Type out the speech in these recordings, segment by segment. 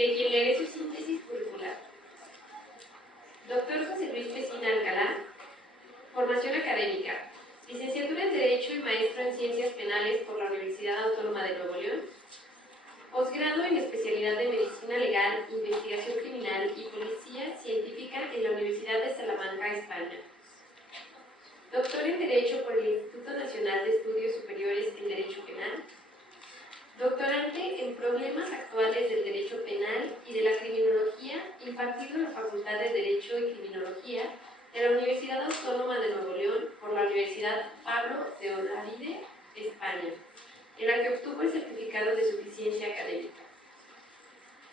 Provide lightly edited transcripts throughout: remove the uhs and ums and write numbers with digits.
de quien leeré su síntesis curricular. Doctor José Luis Pesina Alcalá, formación académica, licenciatura en Derecho y maestro en Ciencias Penales por la Universidad Autónoma de Nuevo León, posgrado en especialidad de Medicina Legal, Investigación Criminal y Policía Científica en la Universidad de Salamanca, España. Doctor en Derecho por el Instituto Nacional de Estudios Superiores en Derecho Penal. Doctorante en Problemas Actuales del Derecho Penal y de la Criminología, impartido en la Facultad de Derecho y Criminología de la Universidad Autónoma de Nuevo León por la Universidad Pablo de Olavide, España, en la que obtuvo el certificado de suficiencia académica.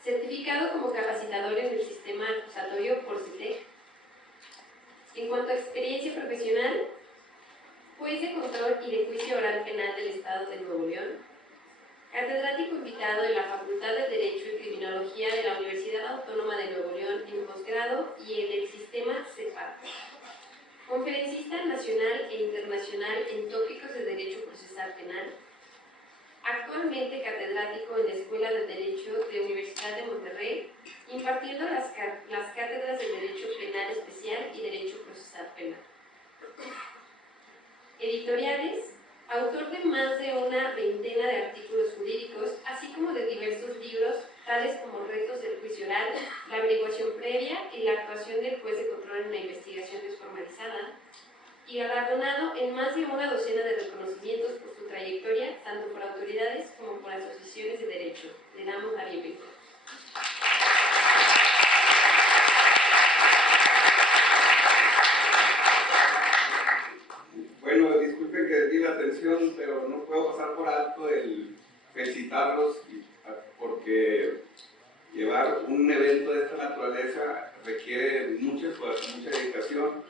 Certificado como capacitador en el sistema acusatorio por CETEC. En cuanto a experiencia profesional, juez de control y de juicio oral penal del Estado de Nuevo León, catedrático invitado en la Facultad de Derecho y Criminología de la Universidad Autónoma de Nuevo León en posgrado y en el sistema CEPAC. Conferencista nacional e internacional en tópicos de Derecho Procesal Penal. Actualmente catedrático en la Escuela de Derecho de Universidad de Monterrey, impartiendo las cátedras de Derecho Penal Especial y Derecho Procesal Penal. Editoriales. Autor de más de una veintena de artículos jurídicos, así como de diversos libros, tales como Retos del Juicio Oral, La Averiguación Previa y la actuación del juez de control en la investigación desformalizada, y galardonado en más de una docena de reconocimientos por su trayectoria, tanto por autoridades como por asociaciones de derecho. Le damos la bienvenida. Bueno, disculpen que desvíe la atención, pero no puedo pasar por alto el felicitarlos porque llevar un evento de esta naturaleza requiere mucho esfuerzo, mucha dedicación,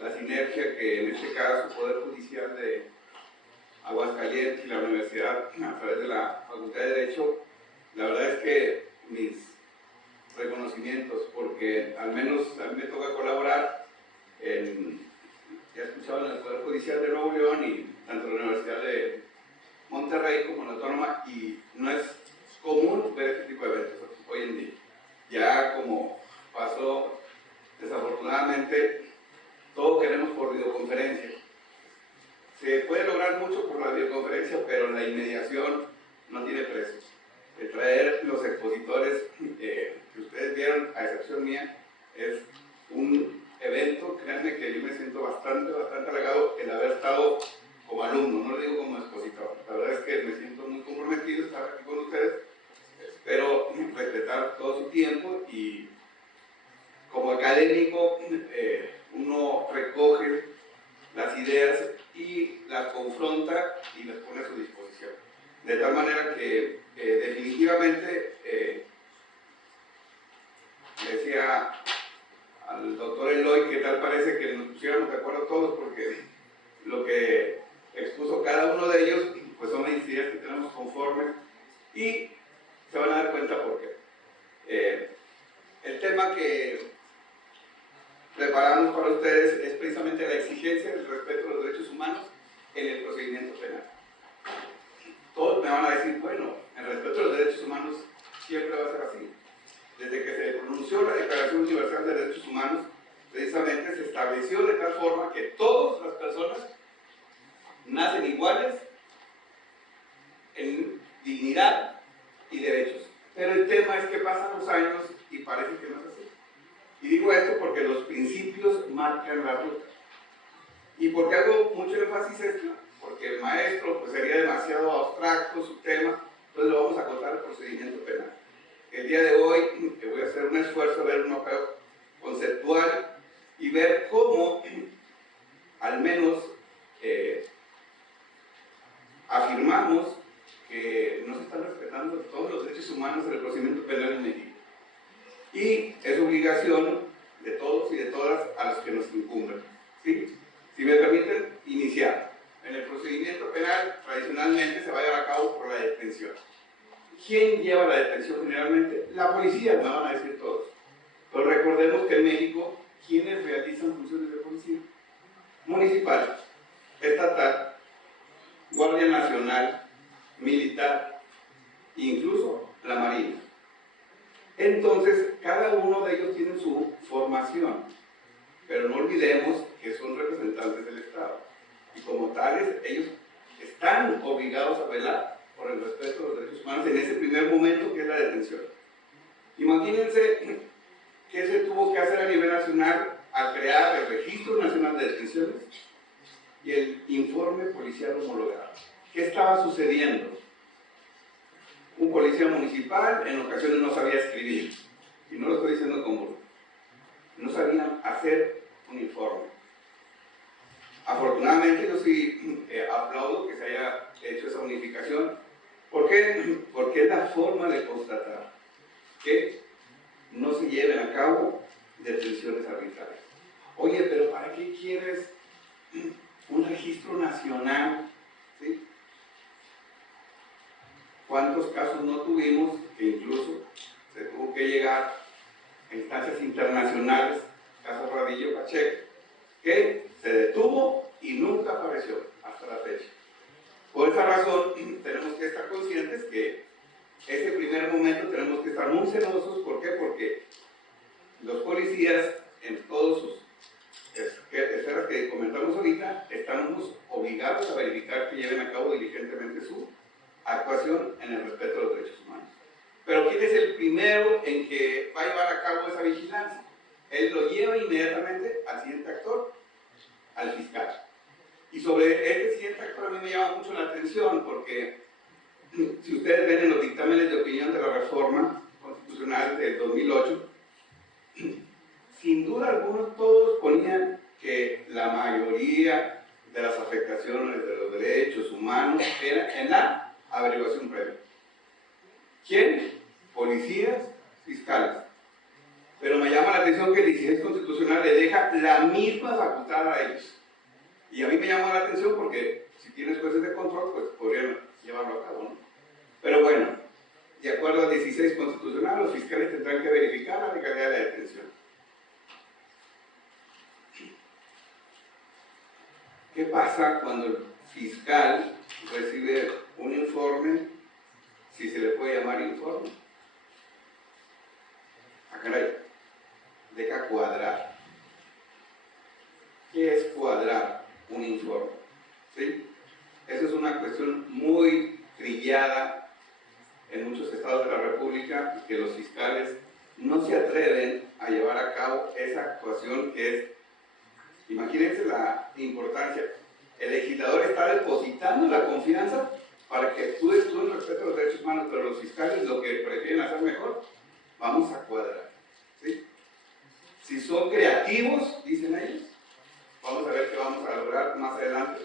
la sinergia que en este caso el Poder Judicial de Aguascalientes y la Universidad a través de la Facultad de Derecho, la verdad es que mis reconocimientos, porque al menos a mí me toca colaborar ya he escuchado en el Poder Judicial de Nuevo León y tanto en la Universidad de Monterrey como en la Autónoma, y no es común ver este tipo de eventos hoy en día. Ya como pasó desafortunadamente, todo queremos por videoconferencia. Se puede lograr mucho por la videoconferencia, pero la inmediación no tiene precio. De traer los expositores que ustedes vieron, a excepción mía, es un evento, créanme que yo me siento bastante halagado el haber estado como alumno, no lo digo como expositor. La verdad es que me siento muy comprometido estar aquí con ustedes. Espero respetar todo su tiempo y como académico uno recoge las ideas y las confronta y las pone a su disposición. De tal manera que definitivamente decía al doctor Eloy que tal parece que nos pusiéramos de acuerdo todos, porque lo que expuso cada uno de ellos pues son las ideas que tenemos conformes y se van a dar cuenta por qué. El tema que preparamos para ustedes es precisamente la exigencia del respeto a los derechos humanos en el procedimiento penal. Todos me van a decir, bueno, el respeto a los derechos humanos siempre va a ser así. Desde que se pronunció la Declaración Universal de Derechos Humanos, precisamente se estableció de tal forma que todas las personas nacen iguales en dignidad y derechos. Pero el tema es que pasan los años y parece que no es así. Y digo esto porque los principios marcan la ruta. ¿Y por qué hago mucho énfasis en esto? Porque el maestro pues, sería demasiado abstracto su tema, entonces lo vamos a contar el procedimiento penal. El día de hoy voy a hacer un esfuerzo a ver un mapa conceptual y ver cómo al menos afirmamos que no se están respetando todos los derechos humanos en el procedimiento penal en México. Y es obligación de todos y de todas a los que nos incumben. ¿Sí? Si me permiten iniciar. En el procedimiento penal tradicionalmente se va a llevar a cabo por la detención. ¿Quién lleva la detención generalmente? La policía, me van a decir todos. Pero recordemos que en México, ¿quiénes realizan funciones de policía? Municipal, estatal, Guardia Nacional, militar, incluso la Marina. Entonces, cada uno de ellos tiene su formación, pero no olvidemos que son representantes del Estado. Y como tales, ellos están obligados a velar por el respeto de los derechos humanos en ese primer momento que es la detención. Imagínense qué se tuvo que hacer a nivel nacional al crear el Registro Nacional de Detenciones y el informe policial homologado. ¿Qué estaba sucediendo? Un policía municipal en ocasiones no sabía escribir, y no lo estoy diciendo con burla, no sabían hacer un informe. Afortunadamente yo sí aplaudo que se haya hecho esa unificación. ¿Por qué? Porque es la forma de constatar que no se lleven a cabo detenciones arbitrarias. Oye, pero ¿para qué quieres un registro nacional? ¿Sí? ¿Cuántos casos no tuvimos que incluso se tuvo que llegar a instancias internacionales, caso Radillo Pacheco, que se detuvo y nunca apareció hasta la fecha? Por esa razón tenemos que estar conscientes que ese primer momento tenemos que estar muy celosos. ¿Por qué? Porque los policías en todos sus esferas que comentamos ahorita estamos obligados a verificar que lleven a cabo diligentemente su actuación en el respeto de los derechos humanos. Pero ¿quién es el primero en que va a llevar a cabo esa vigilancia? Él lo lleva inmediatamente al siguiente actor, al fiscal. Y sobre este siguiente actor a mí me llama mucho la atención porque si ustedes ven en los dictámenes de opinión de la reforma constitucional del 2008, sin duda alguna todos ponían que la mayoría de las afectaciones de los derechos humanos eran en la averiguación previa. ¿Quién? Policías, fiscales. Pero me llama la atención que el 16 constitucional le deja la misma facultad a ellos. Y a mí me llama la atención porque si tienes jueces de control, pues podrían llevarlo a cabo, ¿no? Pero bueno, de acuerdo al 16 constitucional, los fiscales tendrán que verificar la legalidad de la detención. ¿Qué pasa cuando el fiscal recibe un informe, si se le puede llamar informe? Ah, caray, deja cuadrar. ¿Qué es cuadrar un informe? ¿Sí? Esa es una cuestión muy trillada en muchos estados de la República, que los fiscales no se atreven a llevar a cabo esa actuación que es, imagínense la importancia, el legislador está depositando la confianza para que actúes tú en respeto a los derechos humanos, pero los fiscales lo que prefieren hacer mejor, vamos a cuadrar, ¿sí? Si son creativos, dicen ellos, vamos a ver qué vamos a lograr más adelante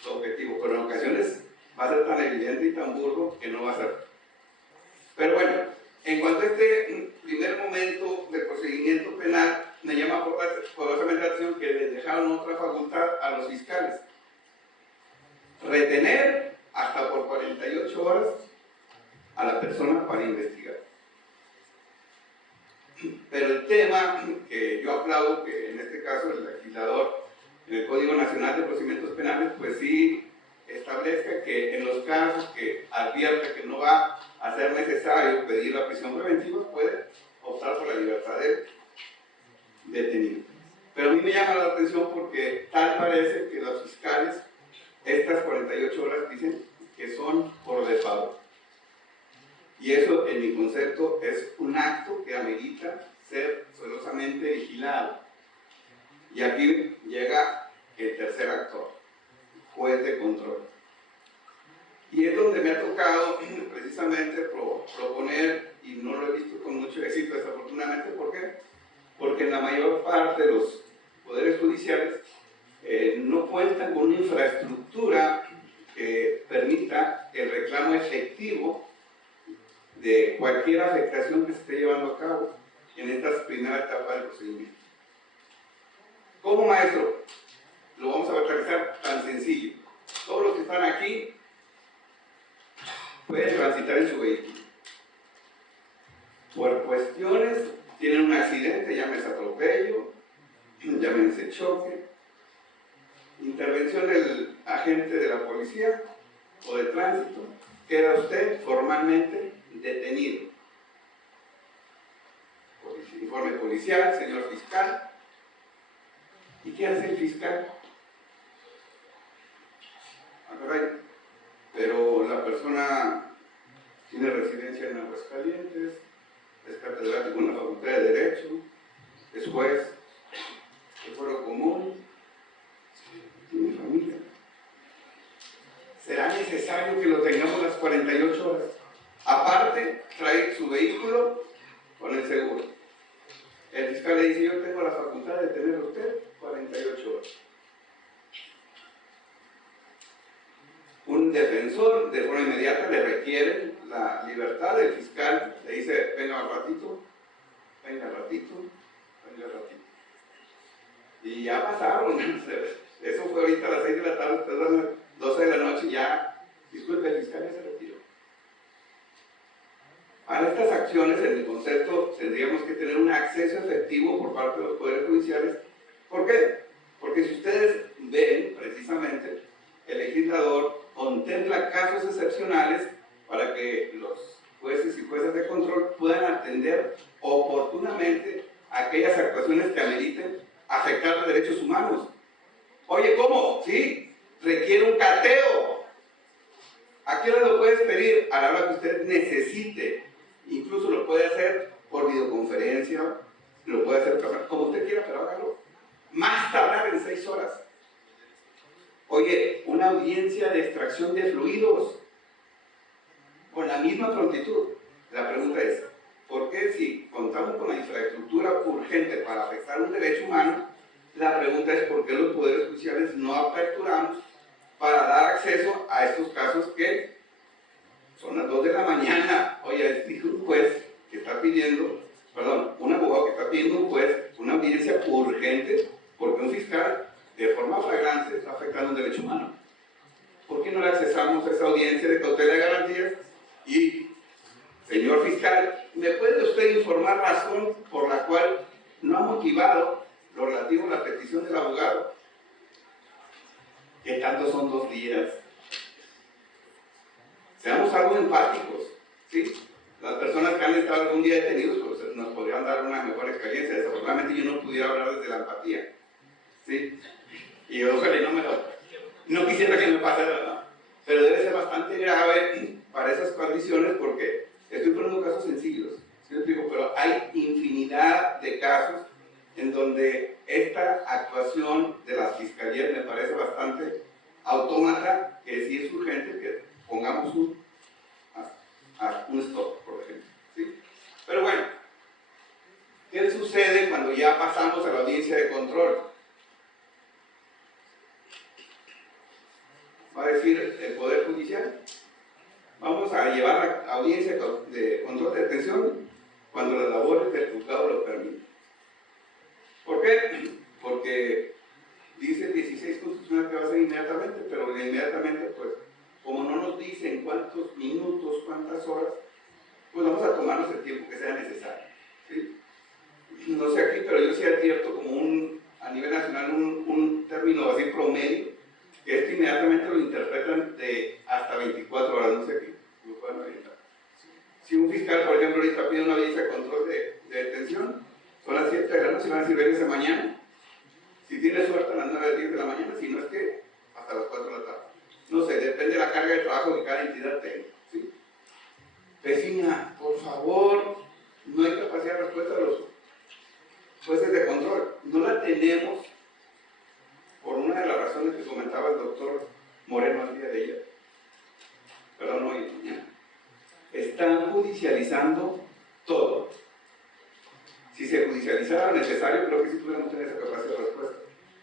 su objetivo, pero en ocasiones va a ser tan evidente y tan burdo que no va a ser. Pero bueno, en cuanto a este primer momento del procedimiento penal, me llama poderosamente la atención que les dejaron otra facultad a los fiscales: retener hasta por 48 horas a la persona para investigar. Pero el tema que yo aplaudo, que en este caso el legislador en el Código Nacional de Procedimientos Penales, pues sí establezca que en los casos que advierta que no va a ser necesario pedir la prisión preventiva, puede optar por la libertad del detenido. Pero a mí me llama la atención porque tal parece que los fiscales estas 48 horas dicen que son por default. Y eso, en mi concepto, es un acto que amerita ser celosamente vigilado. Y aquí llega el tercer actor, juez de control. Y es donde me ha tocado precisamente proponer, y no lo he visto con mucho éxito desafortunadamente. ¿Por qué? Porque en la mayor parte de los poderes judiciales no cuentan con una infraestructura que permita el reclamo efectivo de cualquier afectación que se esté llevando a cabo en esta primera etapa del procedimiento. Como maestro, lo vamos a realizar tan sencillo. Todos los que están aquí pueden transitar en su vehículo. Por cuestiones, tienen un accidente, llámese atropello, llámense choque, intervención del agente de la policía o de tránsito, queda usted formalmente detenido. informe policial, señor fiscal. ¿Y qué hace el fiscal? Ah, caray, pero la persona tiene residencia en Aguascalientes, es catedrático en la Facultad de Derecho, es juez, es fuero común, tiene familia. ¿Será necesario que lo tengamos las 48 horas? Aparte, trae su vehículo con el seguro. El fiscal le dice, yo tengo la facultad de tener a usted 48 horas. Un defensor de forma inmediata le requiere la libertad. El fiscal le dice, venga al ratito, venga al ratito, venga al ratito. Y ya pasaron. Eso fue ahorita a las 6 de la tarde, después de las 12 de la noche, ya, disculpe, el fiscal ya se retiró. Para estas acciones, en mi concepto, tendríamos que tener un acceso efectivo por parte de los poderes judiciales. ¿Por qué? Porque si ustedes ven, precisamente, el legislador contempla casos excepcionales para que los jueces y juezas de control puedan atender oportunamente aquellas actuaciones que ameriten afectar los derechos humanos. Oye, ¿cómo? Sí, requiere un cateo. ¿A qué hora lo puedes pedir? A la hora que usted necesite. Incluso lo puede hacer por videoconferencia, lo puede hacer como usted quiera, pero hágalo. Más tardar en 6 horas. Oye, una audiencia de extracción de fluidos con la misma prontitud. La pregunta es, ¿por qué si contamos con la infraestructura urgente para afectar un derecho humano? La pregunta es, ¿por qué los poderes judiciales no aperturamos para dar acceso a estos casos que son las 2 de la mañana? Oye, dijo un juez que está pidiendo, un abogado que está pidiendo a un juez una audiencia urgente porque un fiscal de forma flagrante está afectando un derecho humano. ¿Por qué no le accesamos a esa audiencia de cautela de garantías? Y, señor fiscal, ¿me puede usted informar razón por la cual no ha motivado lo relativo a la petición del abogado? ¿Qué tanto son 2 días? Seamos algo empáticos, ¿sí? Las personas que han estado algún día detenidos pues, nos podrían dar una mejor experiencia. Desafortunadamente yo no pudiera hablar desde la empatía, ¿sí? Y ojalá no quisiera que me pasara, ¿no? Pero debe ser bastante grave para esas condiciones porque estoy poniendo casos sencillos, ¿sí? Pero hay infinidad de casos en donde esta actuación de las fiscalías me parece bastante autómata, que sí es urgente que pongamos un stop, por ejemplo, ¿sí? Pero bueno, ¿qué sucede cuando ya pasamos a la audiencia de control? Va a decir el Poder Judicial, vamos a llevar la audiencia de control de detención cuando las labores del juzgado lo permiten. ¿Por qué? Porque dice el 16 constitucional que va a ser inmediatamente, pero inmediatamente, pues, como no nos dicen cuántos minutos, cuántas horas, pues vamos a tomarnos el tiempo que sea necesario, ¿sí? No sé aquí, pero yo sí advierto como a nivel nacional un término así promedio, que es que inmediatamente lo interpretan de hasta 24 horas, no sé qué, lo pueden orientar. Si un fiscal, por ejemplo, ahorita pide una audiencia de control de detención, son las 7 de la noche, van a decir, véngase mañana. Si tiene suerte, a las 9 a 10 de la mañana, si no es que hasta las 4 de la tarde. No sé, depende de la carga de trabajo que cada entidad tenga, ¿sí? Vecina, por favor, no hay capacidad de respuesta de los jueces de control. No la tenemos por una de las razones que comentaba el doctor Moreno el día de ayer. Perdón, hoy, mañana. Están judicializando todo. Si se judicializara lo necesario, creo que sí pudiéramos tener esa capacidad de respuesta.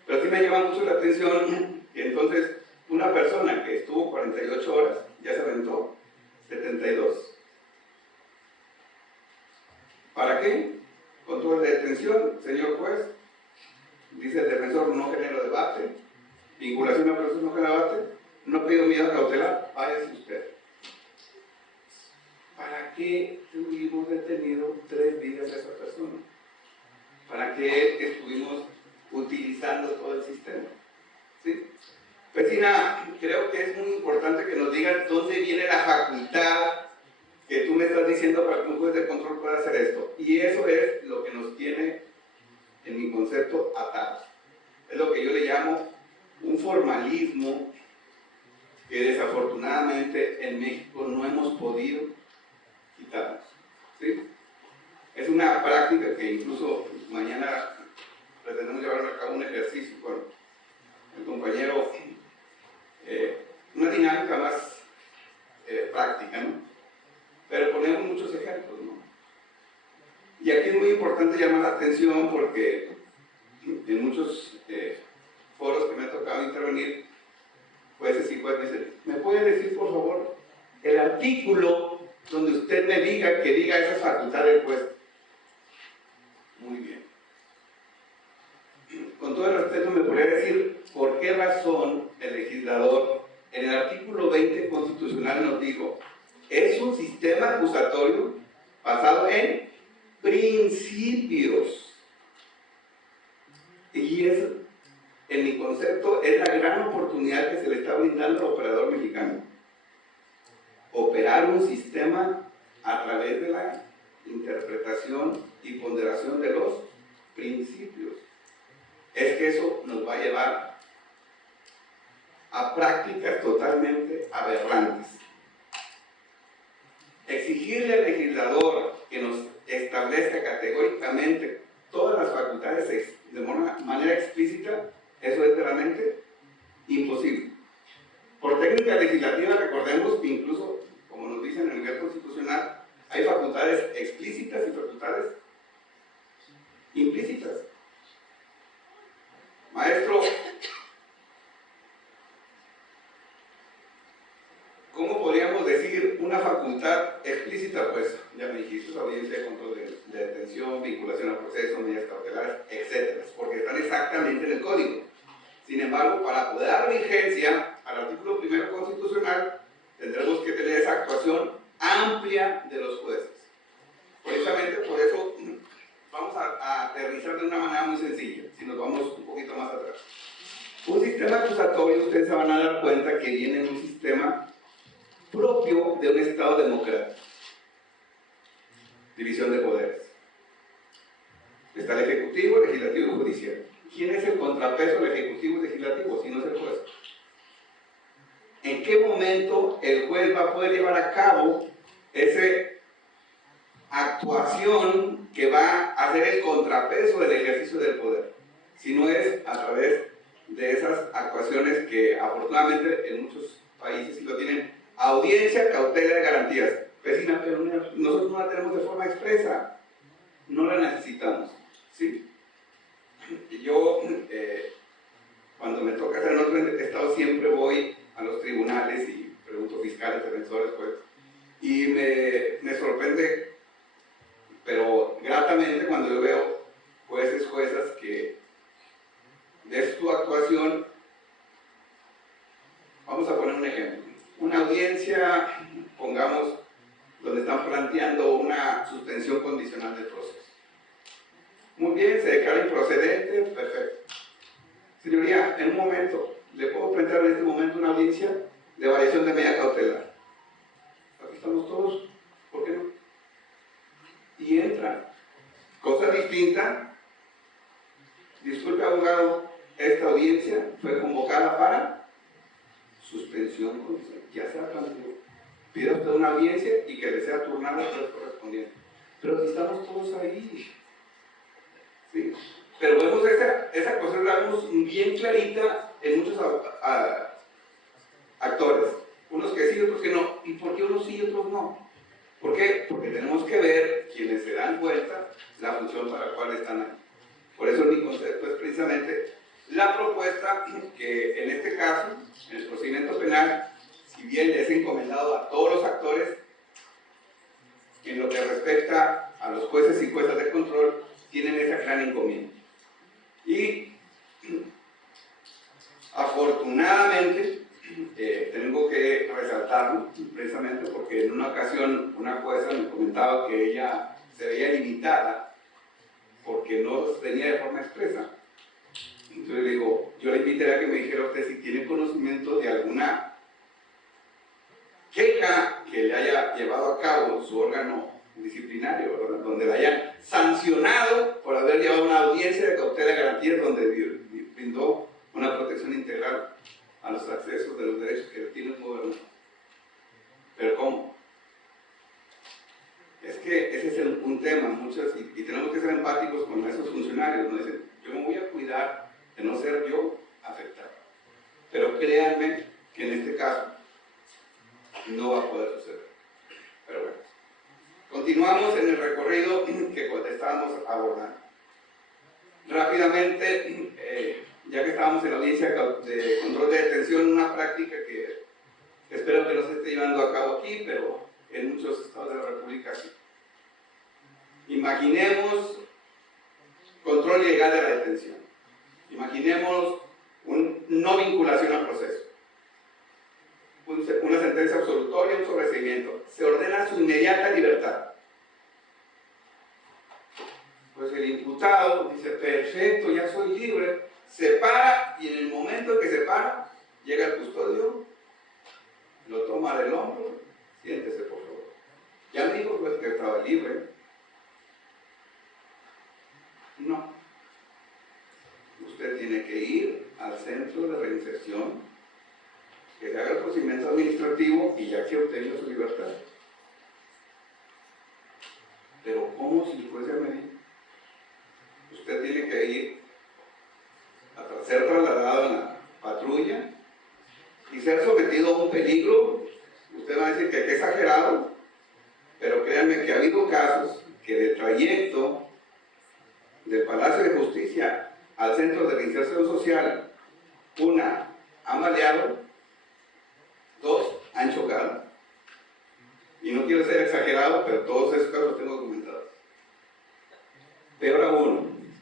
Pero sí me llama mucho la atención que entonces una persona que estuvo 48 horas ya se aventó 72. ¿Para qué? Control de detención, señor juez. Dice el defensor, no genero debate. Vinculación a proceso, no genera debate. No pido medida cautelar, váyase usted. ¿Para qué tuvimos detenido 3 días a esa persona? ¿Para qué estuvimos utilizando todo el sistema? ¿Sí? Vecina, creo que es muy importante que nos digan dónde viene la facultad que tú me estás diciendo para que un juez de control pueda hacer esto. Y eso es lo que nos tiene, en mi concepto, atados. Es lo que yo le llamo un formalismo que desafortunadamente en México no hemos podido quitarnos. ¿Sí? Es una práctica que incluso mañana pretendemos llevar a cabo un ejercicio con el compañero, una dinámica más práctica, ¿no? Pero ponemos muchos ejemplos, ¿no? Y aquí es muy importante llamar la atención porque en muchos foros que me ha tocado intervenir, jueces y jueces dicen, ¿me puede decir por favor el artículo donde usted me diga que diga esas facultades del juez? Muy bien. Con todo el respeto me podría decir por qué razón el legislador en el artículo 20 constitucional nos dijo, es un sistema acusatorio basado en principios. Y es, en mi concepto, es la gran oportunidad que se le está brindando al operador mexicano. Operar un sistema a través de la interpretación y ponderación de los principios. Es que eso nos va a llevar a prácticas totalmente aberrantes. Exigirle al legislador que nos establezca categóricamente todas las facultades de manera explícita, eso es realmente imposible. Por técnica legislativa, recordemos que incluso, como nos dicen en el nivel constitucional, hay facultades explícitas y facultades implícitas. Maestro, ¿cómo podríamos decir una facultad explícita? Pues ya me dijiste, audiencia de control de detención, vinculación al proceso, medidas cautelares, etc. Porque están exactamente en el código. Sin embargo, para poder dar vigencia al artículo primero constitucional, tendremos que tener esa actuación amplia de los jueces. Precisamente por eso vamos a aterrizar de una manera muy sencilla, si nos vamos un poquito más atrás. Un sistema acusatorio, ustedes se van a dar cuenta que viene en un sistema propio de un Estado democrático. División de poderes. Está el Ejecutivo, el Legislativo y el Judicial. ¿Quién es el contrapeso del Ejecutivo y Legislativo si no es el juez? ¿En qué momento el juez va a poder llevar a cabo esa actuación que va a hacer el contrapeso del ejercicio del poder? Si no es a través de esas actuaciones que afortunadamente en muchos países sí lo tienen, audiencia, cautela y garantías. Vecina, pero nosotros no la tenemos de forma expresa, no la necesitamos, ¿sí? Yo, cuando me toca hacer en otro estado, siempre voy a los tribunales y pregunto fiscales, defensores, pues, y me sorprende, pero gratamente, cuando yo veo jueces, juezas que de su actuación, vamos a poner un ejemplo, una audiencia, pongamos, donde están planteando una suspensión condicional del proceso. Muy bien, se declara improcedente, perfecto. Señoría, en un momento, ¿le puedo plantear en este momento una audiencia de variación de medida cautelar? Aquí estamos todos, ¿por qué no? Y entra. Cosa distinta, disculpe abogado, esta audiencia fue convocada para suspensión condicional, ya se ha planteado. Pida usted una audiencia y que le sea turnada a los correspondientes. Pero aquí estamos todos ahí. ¿Sí? Pero vemos esa cosa, la vemos bien clarita en muchos actores. Unos que sí, otros que no. ¿Y por qué unos sí y otros no? ¿Por qué? Porque tenemos que ver, quienes se dan cuenta, la función para la cual están ahí. Por eso mi concepto es precisamente la propuesta que en este caso, en el procedimiento penal, si bien es encomendado a todos los actores, en lo que respecta a los jueces y juezas de control, tienen esa gran encomienda. Y afortunadamente, tengo que resaltarlo, precisamente porque en una ocasión una jueza me comentaba que ella se veía limitada porque no los tenía de forma expresa. Entonces le digo, yo le invitaría a que me dijera usted si tiene conocimiento de alguna queja que le haya llevado a cabo su órgano disciplinario, ¿verdad? Donde la hayan sancionado por haber llevado una audiencia de cautela de garantías donde brindó una protección integral a los accesos de los derechos que tiene un gobernador. ¿Pero cómo? Es que ese es un tema, y tenemos que ser empáticos con esos funcionarios, ¿no? Dicen, yo me voy a cuidar de no ser yo afectado. Pero créanme que en este caso no va a poder suceder. Pero bueno, continuamos en el recorrido que estábamos abordando. Rápidamente, ya que estábamos en la audiencia de control de detención, una práctica que espero que no se esté llevando a cabo aquí, pero en muchos estados de la República sí. Imaginemos control ilegal de la detención. Imaginemos no vinculación al proceso. Una sentencia absolutoria, un sobreseimiento. Se ordena su inmediata libertad. Pues el imputado dice, perfecto, ya soy libre. Se para y en el momento en que se para, llega el custodio, lo toma del hombro, siéntese por favor. Ya me dijo pues que estaba libre. No. Usted tiene que ir al centro de reinserción, que se haga el procedimiento administrativo y ya que obtenga su libertad. Pero ¿cómo si el juez ya me dijo? Usted tiene que ir a ser trasladado en la patrulla y ser sometido a un peligro. Usted va a decir que es exagerado, pero créanme que ha habido casos que de trayecto del Palacio de Justicia al Centro de Reinserción Social, una, han baleado, dos, han chocado. Y no quiero ser exagerado, pero todos esos casos los tengo documentados. Peor aún,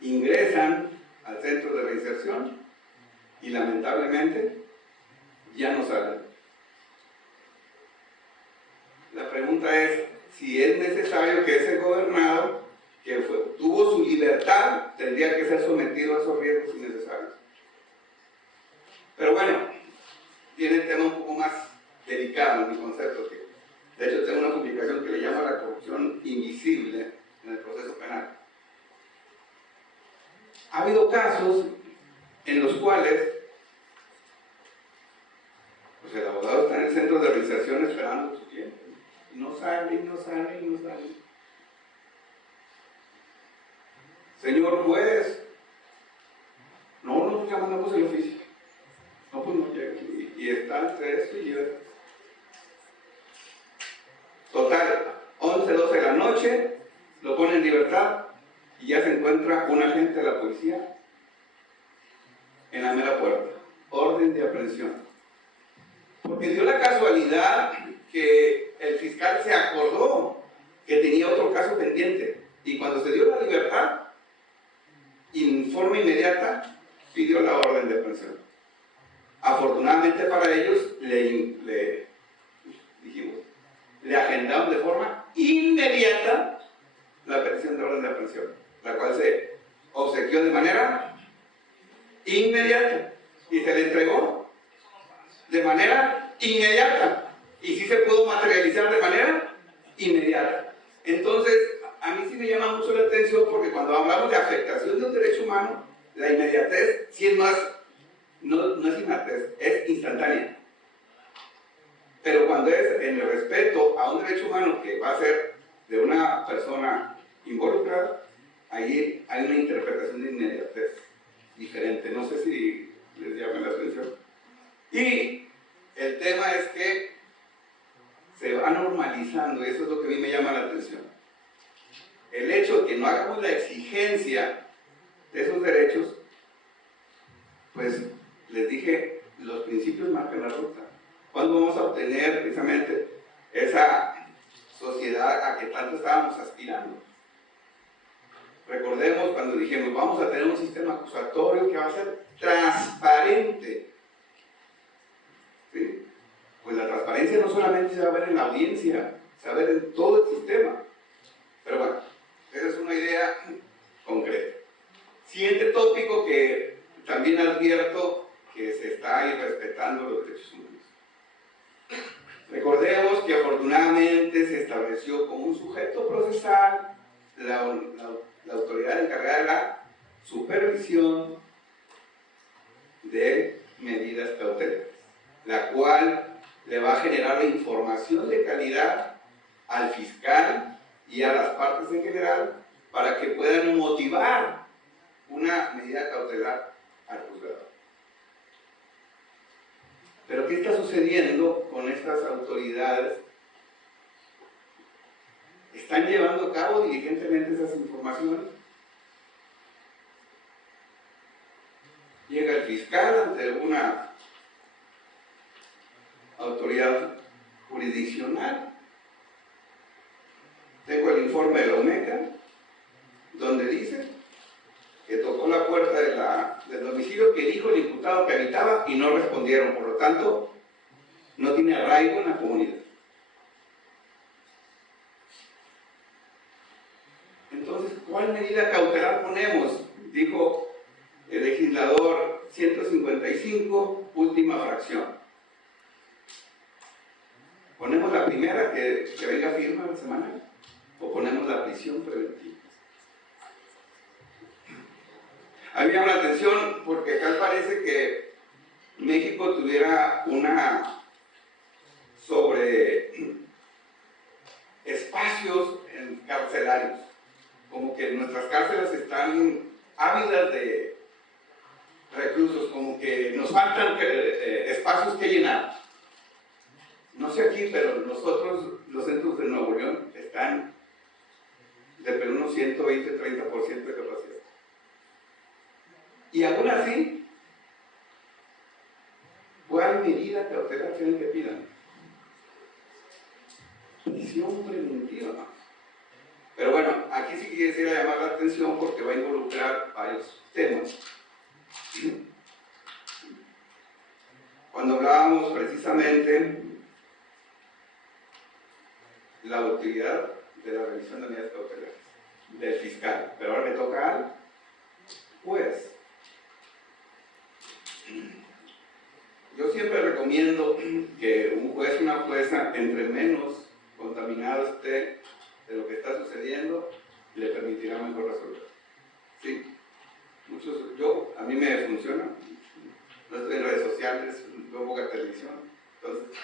ingresan al Centro de Reinserción y lamentablemente ya no salen. La pregunta es si es necesario que ese gobernado que tuvo su libertad tendría que ser sometido a esos riesgos innecesarios. Pero bueno, tiene el tema un poco más delicado en mi concepto. De hecho, tengo una publicación que le llama la corrupción invisible en el proceso penal. Ha habido casos en los cuales pues el abogado está en el centro de reinserción esperando su tiempo. Y no sale, y no sale, y no sale. Señor juez, no, ya mandamos el oficio. No, pues no llega. Y está entre esto y esto. Total, 11, 12 de la noche, lo pone en libertad y ya se encuentra un agente de la policía en la mera puerta. Orden de aprehensión. Porque dio la casualidad que el fiscal se acordó que tenía otro caso pendiente. Y cuando se dio la libertad, en forma inmediata, pidió la orden de aprehensión. Afortunadamente para ellos, le agendaron de forma inmediata la petición de orden de aprehensión, la cual se obsequió de manera inmediata y se le entregó de manera inmediata y sí se pudo materializar de manera inmediata. Entonces, a mí sí me llama mucho la atención porque cuando hablamos de afectación de un derecho humano, la inmediatez sí es más, no es inmediatez, es instantánea. Pero cuando es en el respeto a un derecho humano que va a ser de una persona involucrada, ahí hay una interpretación de inmediatez diferente. No sé si les llama la atención. Y el tema es que se va normalizando, y eso es lo que a mí me llama la atención. El hecho de que no hagamos la exigencia de esos derechos, pues les dije, los principios marcan la ruta. ¿Cuándo vamos a obtener precisamente esa sociedad a que tanto estábamos aspirando? Recordemos cuando dijimos, vamos a tener un sistema acusatorio que va a ser transparente. ¿Sí? Pues la transparencia no solamente se va a ver en la audiencia, se va a ver en todo el sistema. Pero bueno, esa es una idea concreta. Siguiente tópico que también advierto que se está irrespetando los derechos humanos. Recordemos que afortunadamente se estableció como un sujeto procesal la autoridad encargada de la supervisión de medidas cautelares, la cual le va a generar la información de calidad al fiscal y a las partes en general para que puedan motivar una medida cautelar al juzgado. Pero ¿qué está sucediendo con estas autoridades? ¿Están llevando a cabo diligentemente esas informaciones? Llega el fiscal ante una autoridad jurisdiccional. Tengo el informe de la OMECA, donde dice que tocó la puerta del domicilio que dijo el imputado que habitaba y no respondieron. Por lo tanto, no tiene arraigo en la comunidad. Entonces, ¿cuál medida cautelar ponemos? Dijo el legislador 155, última fracción. ¿Ponemos la primera que venga firme a la semana? ¿O ponemos la prisión preventiva? A mí me llama la atención porque acá parece que México tuviera una sobre espacios carcelarios, como que nuestras cárceles están ávidas de reclusos, como que nos faltan espacios que llenar. No sé aquí, pero nosotros, los centros de Nuevo León, están de unos 120-30% de capacidad. Y aún así, ¿cuál medida cautelar quieren que pidan? Prisión preventiva. Pero bueno, aquí sí quisiera llamar la atención porque va a involucrar varios temas. Cuando hablábamos precisamente de la utilidad de la revisión de medidas cautelares del fiscal, pero ahora le toca al juez. Yo siempre recomiendo que un juez o una jueza, entre menos contaminado esté de lo que está sucediendo, le permitirá mejor resolver. Sí, a mí me funciona. No estoy en redes sociales, veo poca televisión, entonces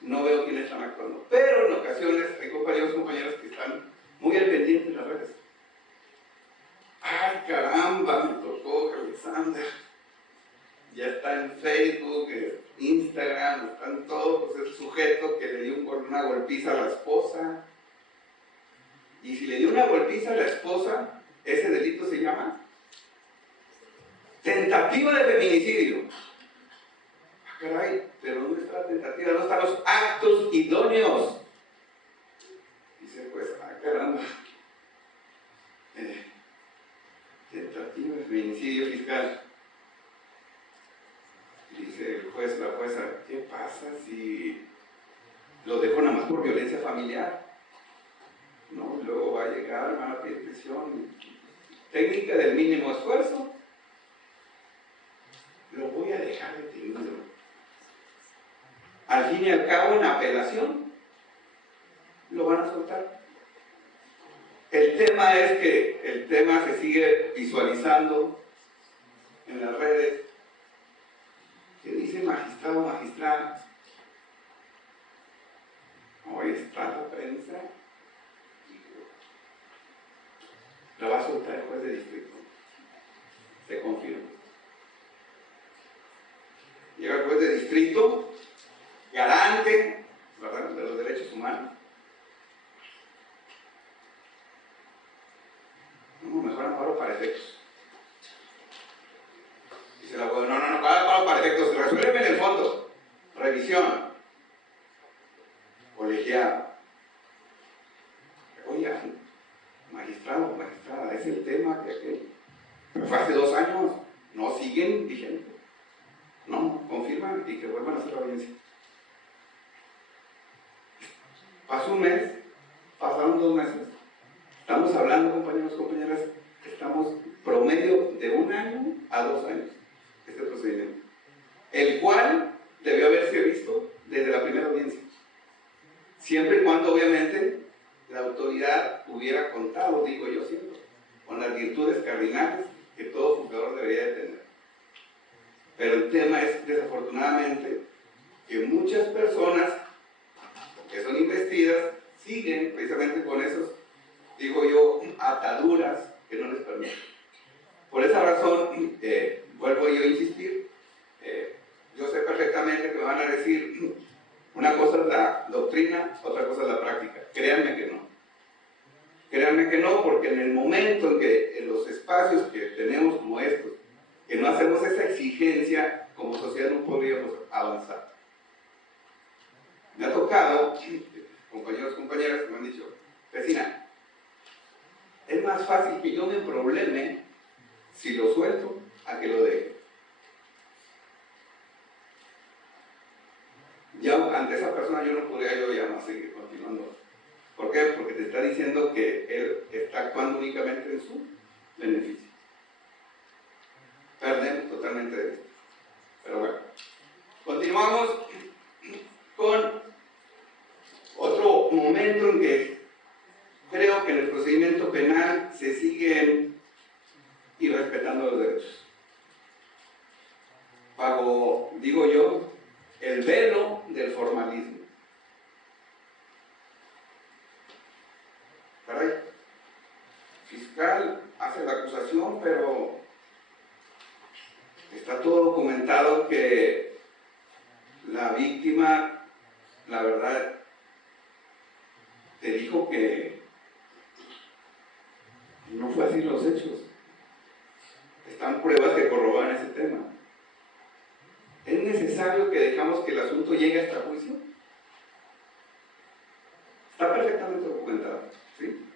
no veo quiénes están actuando. Pero en ocasiones hay compañeros y compañeras que están muy al pendiente en las redes. ¡Ay, caramba! Me tocó Alexander. Ya está en Facebook, Instagram, están todos, pues el sujeto que le dio una golpiza a la esposa. Y si le dio una golpiza a la esposa, ese delito se llama tentativa de feminicidio. Ah, caray, pero ¿dónde está la tentativa? ¿Dónde están los actos idóneos? Dice, pues, caramba. Tentativa de feminicidio fiscal. Dice el juez, la jueza, ¿qué pasa si lo dejo nada más por violencia familiar? No, luego va a llegar, van a pedir prisión. Técnica del mínimo esfuerzo. Lo voy a dejar detenido. Al fin y al cabo, en apelación, lo van a soltar. El tema es que el tema se sigue visualizando en las redes. Que dice magistrado, magistrada. Hoy está la prensa. Lo va a soltar el juez de distrito. Se confirma. Llega el juez de distrito, garante, ¿verdad?, de los derechos humanos. No, mejor amparo para efectos. Dice el abogado, no, ¿cuál amparo para efectos? Resuélveme en el fondo. Revisión. Colegiado. Oiga, magistrado, magistrada, es el tema que aquel. Pero fue hace 2 años. No siguen vigentes. No, confirman y que vuelvan a hacer la audiencia. Pasó un mes, pasaron 2 meses. Estamos hablando, compañeros, compañeras, estamos promedio de 1 año a 2 años este procedimiento, el cual debió haberse visto desde la primera audiencia. Pero el tema es, desafortunadamente, que muchas personas que son investidas siguen precisamente con esos, digo yo, ataduras que no les permiten. Por esa razón, vuelvo yo a insistir, yo sé perfectamente que me van a decir, una cosa es la doctrina, otra cosa es la práctica. Créanme que no. Créanme que no, porque en el momento en que en los espacios que tenemos como estos, que no hacemos esa exigencia, como sociedad no podríamos avanzar. Me ha tocado, compañeros, compañeras, que me han dicho, vecina, es más fácil que yo me probleme si lo suelto a que lo deje. Ya ante esa persona yo no podría ya más seguir continuando. ¿Por qué? Porque te está diciendo que él está actuando únicamente en su beneficio. Perdemos totalmente de esto. Pero bueno, continuamos con otro momento en que creo que en el procedimiento penal se siguen irrespetando los derechos. Bajo, digo yo, el velo del formalismo. Caray, fiscal hace la acusación, pero está todo documentado que la víctima, la verdad, te dijo que no fue así los hechos. Están pruebas que corroboran ese tema. ¿Es necesario que dejamos que el asunto llegue hasta juicio? Está perfectamente documentado, ¿sí?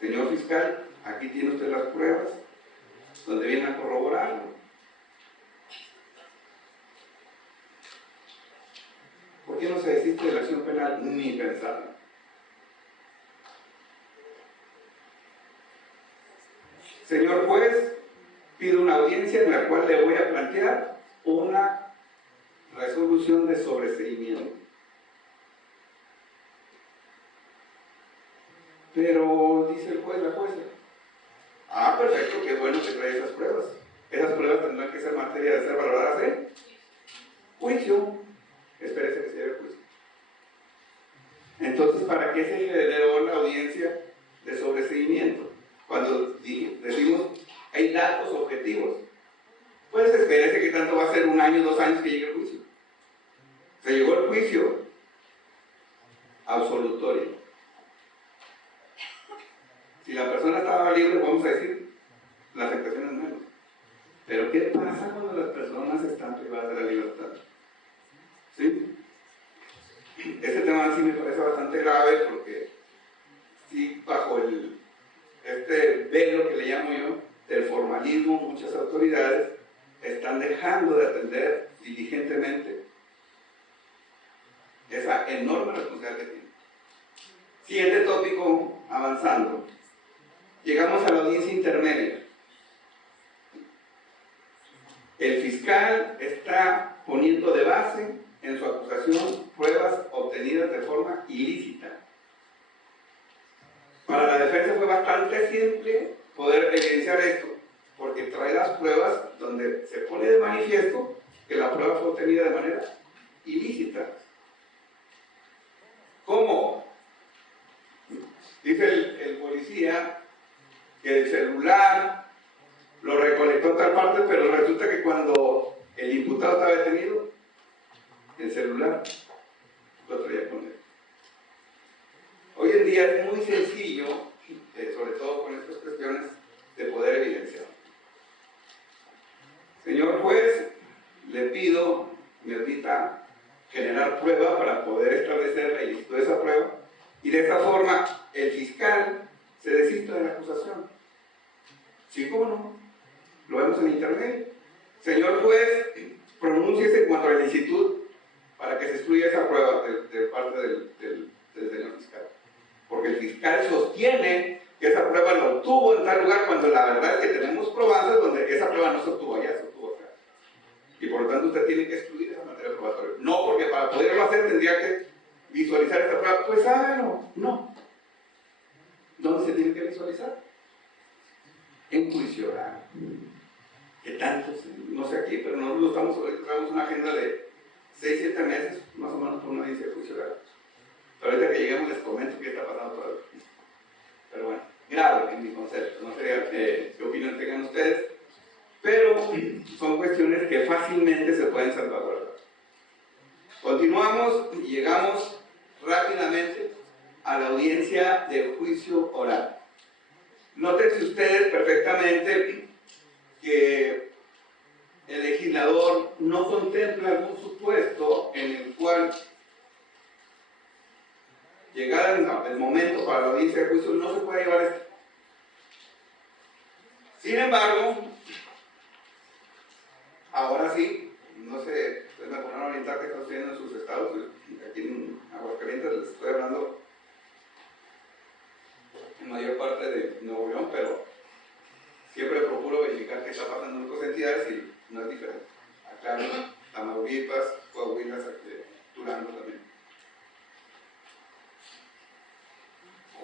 Señor fiscal, aquí tiene usted las pruebas donde viene a corroborarlo. ¿Por qué no se desiste de la acción penal ni pensarlo? Señor juez, pido una audiencia en la cual le voy a plantear una resolución de sobreseimiento. Pero dice el juez, la jueza, perfecto, qué bueno que trae esas pruebas. Esas pruebas tendrán que ser materia de ser valoradas en juicio. Espérese que se lleve juicio. Entonces, ¿para qué se generó la audiencia de sobreseimiento? Cuando decimos, hay datos objetivos. Pues espérese que tanto va a ser 1 año, 2 años que llegue el juicio. Se llegó el juicio absolutorio. Si la persona estaba libre, vamos a decir, la afectación es menos. Pero ¿qué pasa cuando las personas están privadas de la libertad? ¿Sí? Este tema sí me parece bastante grave porque sí, bajo este velo que le llamo yo, del formalismo, muchas autoridades están dejando de atender diligentemente esa enorme responsabilidad que tienen. Siguiente tópico, avanzando. Llegamos a la audiencia intermedia. El fiscal está poniendo de base en su acusación pruebas obtenidas de forma ilícita. Para la defensa fue bastante simple poder evidenciar esto, porque trae las pruebas donde se pone de manifiesto que la prueba fue obtenida de manera ilícita. ¿Cómo? Dice el policía que el celular lo recolectó en tal parte, pero resulta que cuando el imputado estaba detenido, el celular lo traía con él. Hoy en día es muy sencillo, sobre todo con estas cuestiones, de poder evidenciar. Señor juez, le pido, me permita generar prueba para poder establecer la ilicitud de esa prueba, y de esa forma el fiscal se desista de la acusación. ¿Sí, cómo no? Lo vemos en internet. Señor juez, pronúnciese en cuanto a la ilicitud para que se excluya esa prueba de parte del señor fiscal. Porque el fiscal sostiene que esa prueba la obtuvo en tal lugar, cuando la verdad es que tenemos probanzas donde esa prueba no se obtuvo allá, se obtuvo acá. Y por lo tanto usted tiene que excluir esa materia probatoria. No, porque para poderlo hacer tendría que visualizar esa prueba. Pues hágalo. No. ¿Dónde se tiene que visualizar? en juicio oral. ¿Qué tanto? No sé aquí, pero nosotros ahorita tenemos una agenda de 6-7 meses, más o menos, por una audiencia de juicio oral. Pero ahorita que lleguemos les comento qué está pasando todavía. Pero bueno, grave en mi concepto, no sé qué opinión tengan ustedes, pero son cuestiones que fácilmente se pueden salvaguardar. Continuamos y llegamos rápidamente a la audiencia de juicio oral. Nótense ustedes perfectamente que el legislador no contempla algún supuesto en el cual, llegado el momento para la audiencia de juicio, no se puede llevar esto. Sin embargo, ahora sí, no sé, ustedes me podrán orientar qué están sucediendo en sus estados. Aquí en Aguascalientes les estoy hablando en mayor parte de Nuevo León, pero siempre procuro verificar qué está pasando en otras entidades y no es diferente. Acá, Tamaulipas, Coahuila, Durango también.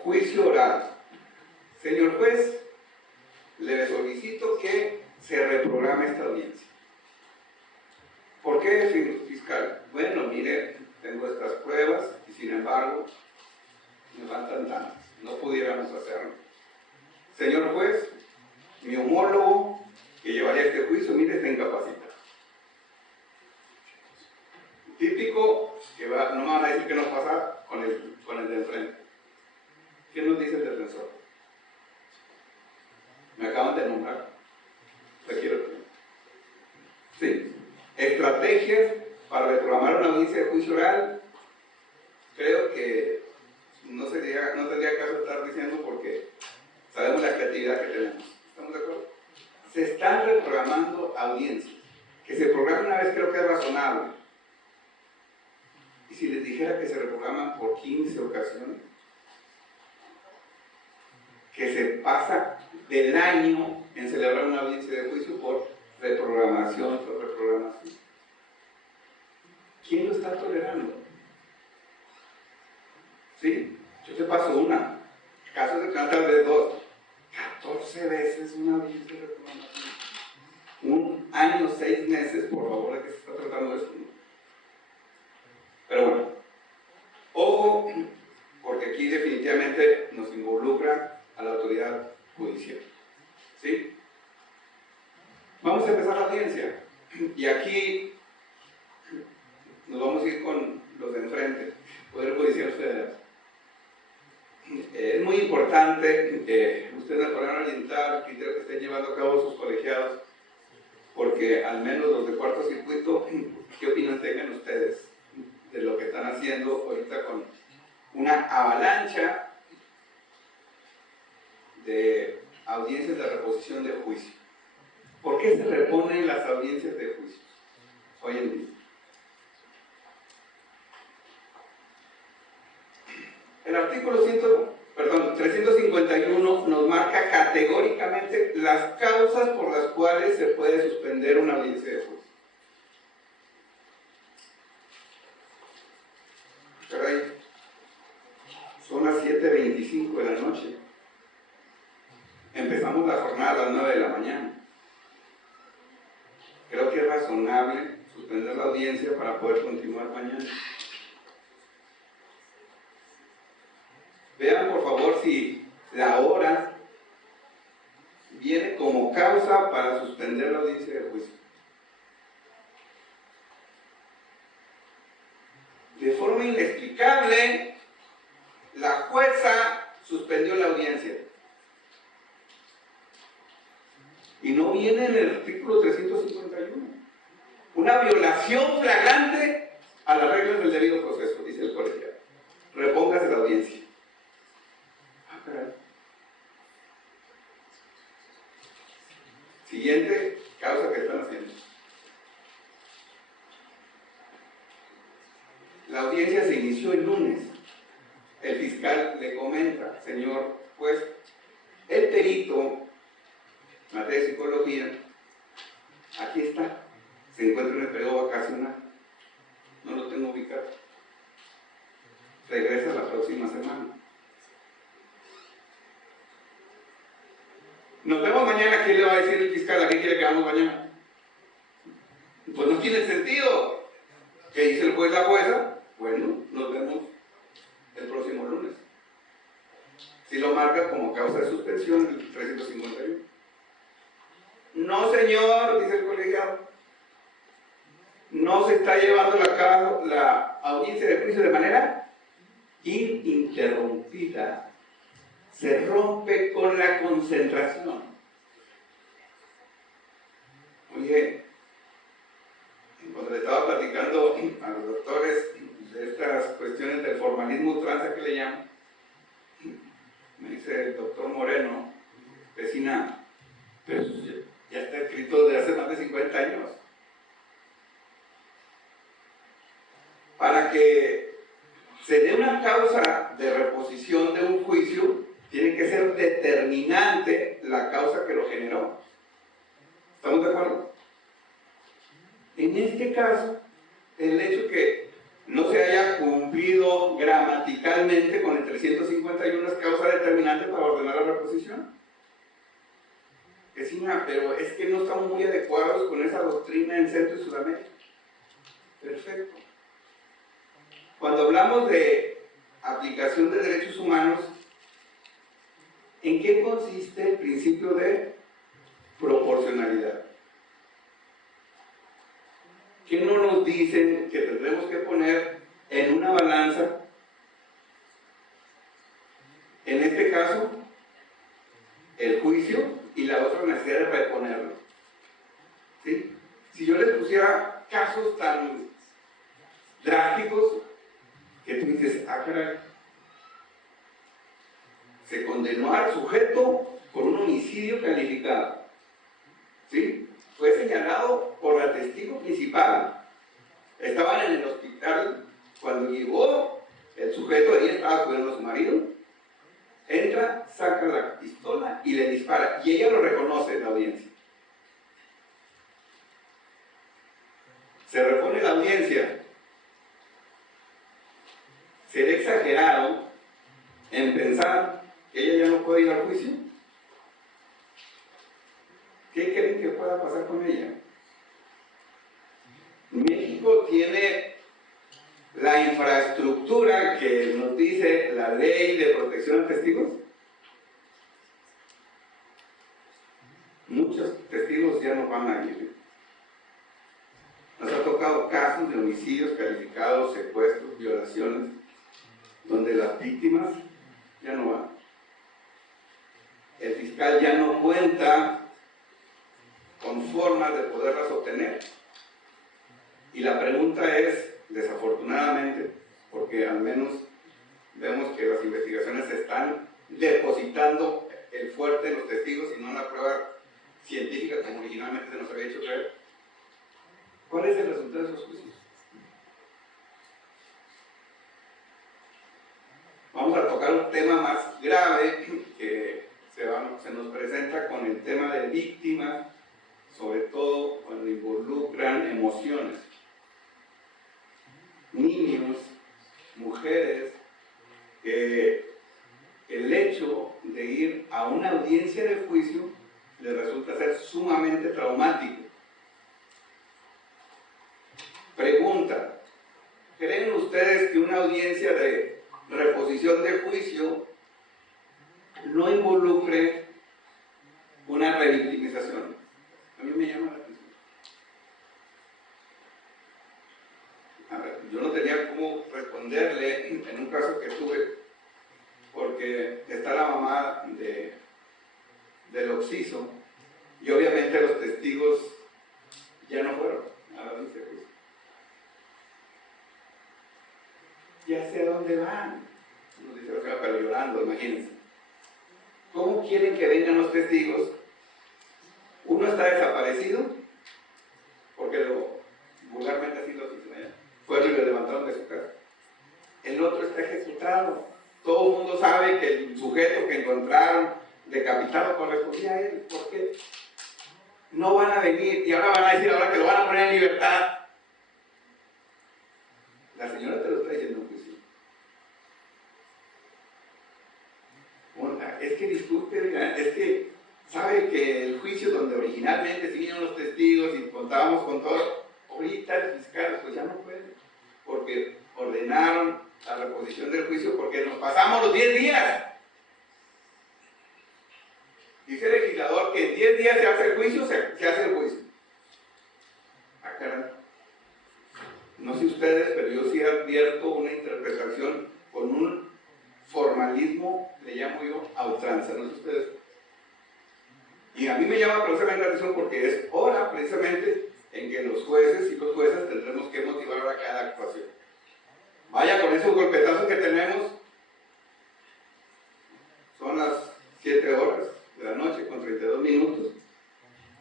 Juicio oral. Señor juez, le solicito que se reprograme esta audiencia. ¿Por qué, fiscal? Bueno, mire, tengo estas pruebas y sin embargo me faltan tantas. No pudiéramos hacerlo. Señor juez, mi homólogo que llevaría este juicio, mire, está incapacitado. Típico, que no me van a decir que no pasa con el de enfrente. ¿Qué nos dice el defensor? Me acaban de nombrar. Requiero. Sí. Estrategias para reprogramar una audiencia de juicio oral. Creo que no tendría caso estar diciendo porque sabemos la creatividad que tenemos. ¿Estamos de acuerdo? Se están reprogramando audiencias. Que se programen una vez creo que es razonable. Y si les dijera que se reprograman por 15 ocasiones, que se pasa del año en celebrar una audiencia de juicio por reprogramación, por reprogramación. ¿Quién lo está tolerando? ¿Sí? Yo te paso una. Casos de tal vez 2. 14 veces una audiencia de reprogramación. Un año, 6 meses, por favor, ¿de qué se está tratando esto? Pero bueno, ojo, porque aquí definitivamente nos involucra a la autoridad judicial. ¿Sí? Vamos a empezar la audiencia. Y aquí nos vamos a ir con los de enfrente, Poder Judicial Federal. Es muy importante que ustedes me podrán orientar, criterio que estén llevando a cabo sus colegiados, porque al menos los de cuarto circuito, ¿qué opinión tengan ustedes de lo que están haciendo ahorita con una avalancha de audiencias de reposición de juicio? ¿Por qué se reponen las audiencias de juicio hoy en día? El artículo 351 nos marca categóricamente las causas por las cuales se puede suspender una audiencia de juicio. Caray, son las 7:25 de la noche. Empezamos la jornada a las 9 de la mañana. Creo que es razonable suspender la audiencia para poder continuar mañana. Vean por favor si la hora viene como causa para suspender la audiencia de juicio. De forma inexplicable, la jueza suspendió la audiencia. Y no viene en el artículo 351. Una violación flagrante a las reglas del debido proceso, dice el colegiado. Repóngase la audiencia. Ah, caray. Siguiente causa que están haciendo. La audiencia se inició el lunes. El fiscal le comenta, señor juez, el perito en materia de psicología, aquí está, se encuentra en el periodo vacacional, no lo tengo ubicado, regresa la próxima semana. Nos vemos mañana. a decir el fiscal? ¿A qué quiere que hagamos mañana? Pues no tiene sentido. ¿Qué dice el juez, la jueza? Bueno, nos vemos el próximo lunes. Si lo marca como causa de suspensión el 351. No, señor, dice el colegiado. No se está llevando la audiencia de juicio de manera ininterrumpida. Se rompe con la concentración. Oye, cuando le estaba platicando a los doctores de estas cuestiones del formalismo tranza que le llaman, me dice el doctor Moreno, vecina, pero ya está escrito desde hace más de 50 años. Para que se dé una causa de reposición de un juicio, tiene que ser determinante la causa que lo generó. ¿Estamos de acuerdo? En este caso, el hecho que no se haya cumplido gramaticalmente con el 351 es causa determinante para ordenar la reposición. Vecina, pero es que no estamos muy adecuados con esa doctrina en Centro y Sudamérica. Perfecto. Cuando hablamos de aplicación de derechos humanos, ¿en qué consiste el principio de proporcionalidad? ¿Qué no nos dicen que tendremos que poner en una balanza? En este caso, el juicio y la otra necesidad de reponerlo. ¿Sí? Si yo les pusiera casos tan drásticos que tú dices, ah, caray, se condenó al sujeto por un homicidio calificado. ¿Sí? Fue señalado por la testigo principal. Estaban en el hospital cuando llegó el sujeto, ella estaba cuidando a su marido, entra, saca la pistola y le dispara. Y ella lo reconoce en la audiencia. Se repone la audiencia. ¿Será exagerado en pensar que ella ya no puede ir al juicio? ¿Qué creen que pueda pasar con ella? México tiene la infraestructura que nos dice la ley de protección a testigos. Muchos testigos ya no van a ir. Nos ha tocado casos de homicidios calificados, secuestros, violaciones, donde las víctimas ya no van. El fiscal ya no cuenta con formas de poderlas obtener. Y la pregunta es, desafortunadamente, porque al menos vemos que las investigaciones están depositando el fuerte en los testigos y no en la prueba científica como originalmente se nos había hecho creer. ¿Cuál es el resultado de esos juicios? Vamos a tocar un tema más grave que se nos presenta con el tema de víctimas, sobre todo cuando involucran emociones. Niños, mujeres, que el hecho de ir a una audiencia de juicio les resulta ser sumamente traumático. Pregunta: ¿creen ustedes que una audiencia de reposición de juicio no involucre una revictimización? A mí me llama la atención. A ver, yo no tenía cómo responderle en un caso que tuve, porque está la mamá del occiso y obviamente los testigos ya no fueron a la audiencia de juicio. Ya sé a dónde van, nos dice la señora, pero llorando, imagínense. ¿Cómo quieren que vengan los testigos? Uno está desaparecido, porque vulgarmente así lo dicen allá, fueron y lo levantaron de su casa. El otro está ejecutado. Todo el mundo sabe que el sujeto que encontraron decapitado correspondía a él. ¿Por qué? No van a venir y ahora van a decir ahora que lo van a poner en libertad. La señora te lo está diciendo en juicio. Bueno, es que disculpe, es que sabe que el juicio donde originalmente sí vinieron los testigos y contábamos con todo, ahorita el fiscal pues ya no puede, porque ordenaron la reposición del juicio porque nos pasamos los 10 días. Dice el legislador que en 10 días se hace el juicio, se hace el juicio. Ah, caray. No sé ustedes, pero yo sí advierto una interpretación con un formalismo, le llamo yo, a ultranza, no sé ustedes. Y a mí me llama precisamente la atención porque es hora precisamente en que los jueces y los jueces tendremos que motivar a cada actuación. Vaya, con esos golpetazos que tenemos, son las 7 horas de la noche con 32 minutos.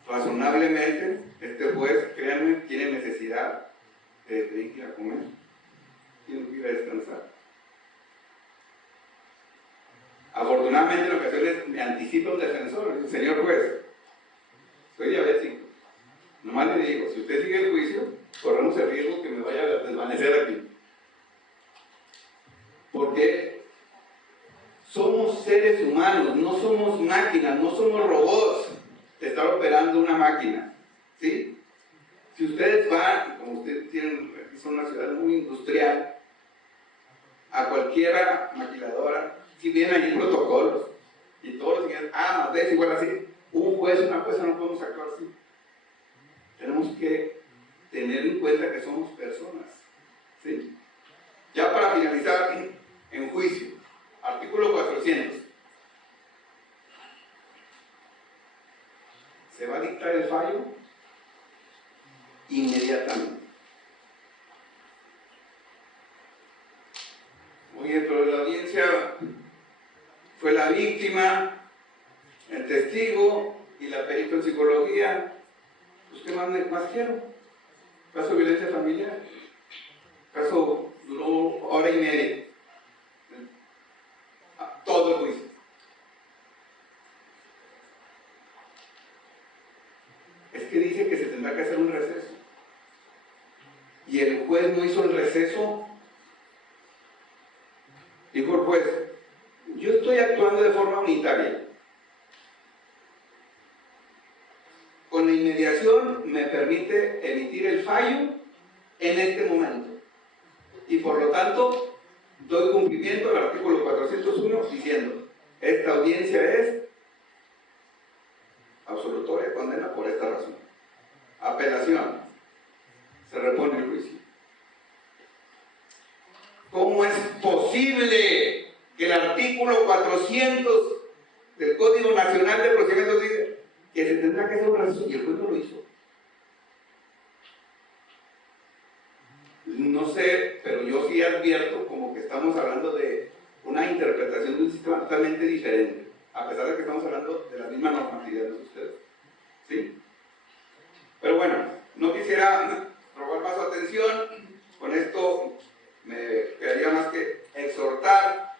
Razonablemente, este juez, créanme, tiene necesidad de ir a comer, tiene que ir a descansar. Afortunadamente, en ocasiones me anticipa un defensor, dice, señor juez, soy diabético. Nomás le digo, si usted sigue el juicio, corremos el riesgo que me vaya a desvanecer aquí. Porque somos seres humanos, no somos máquinas, no somos robots que están operando una máquina, ¿sí? Si ustedes van, como ustedes tienen, aquí son una ciudad muy industrial, a cualquiera maquiladora, si vienen allí protocolos, y todos los días, más de eso, igual así, un juez, una jueza, no podemos actuar así. Tenemos que tener en cuenta que somos personas, ¿sí? Ya para finalizar, en juicio, artículo 400. Se va a dictar el fallo inmediatamente. Muy dentro de la audiencia fue la víctima, el testigo y la perito en psicología. Pues, ¿qué más quiero? Caso de violencia familiar. Caso duró hora y media. Todo el juicio. Es que dice que se tendrá que hacer un receso. Y el juez no hizo el receso. Dijo el juez, yo estoy actuando de forma unitaria. Con la inmediación me permite emitir el fallo en este momento. Y por lo tanto, doy cumplimiento al artículo 401 diciendo, esta audiencia es absolutoria condena por esta razón. Apelación. Se repone el juicio. ¿Cómo es posible que el artículo 400 del Código Nacional de Procedimientos diga que se tendrá que hacer un receso y el juez no lo hizo? No sé, pero yo sí advierto como que estamos hablando de una interpretación de un sistema totalmente diferente, a pesar de que estamos hablando de la misma normatividad de ustedes. ¿Sí? Pero bueno, no quisiera robar más su atención. Con esto me quedaría más que exhortar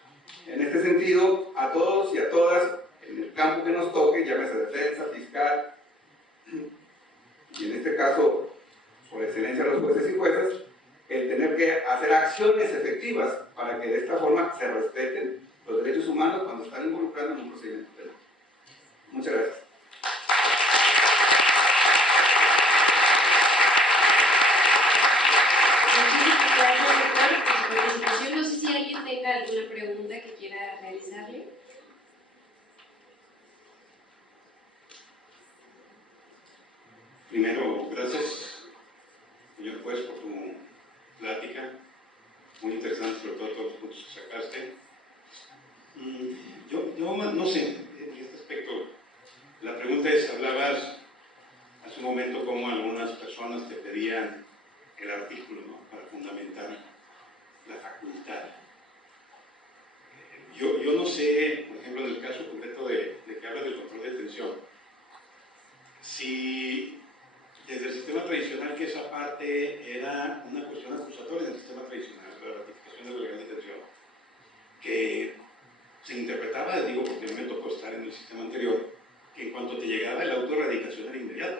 en este sentido a todos y a todas en el campo que nos toque, llámese defensa, fiscal, y en este caso, por excelencia, los jueces y juezas, el tener que hacer acciones efectivas para que de esta forma se respeten los derechos humanos cuando están involucrados en un procedimiento penal. Muchas gracias. Muchísimas gracias, doctor, por su participación. No sé si alguien tenga alguna pregunta que quiera realizarle. Primero, gracias, señor juez, por tu plática, muy interesante, sobre todo todos los puntos que sacaste. Yo no sé, en este aspecto, la pregunta es, hablabas hace un momento como algunas personas te pedían el artículo, ¿no?, para fundamentar la facultad. Yo no sé, por ejemplo, en el caso concreto de que hablas del control de detención, si desde el sistema tradicional, que esa parte era una cuestión acusatoria del sistema tradicional, la ratificación de la legal de detención, que se interpretaba, digo porque no me tocó estar en el sistema anterior, que en cuanto te llegaba el auto de erradicación era inmediato.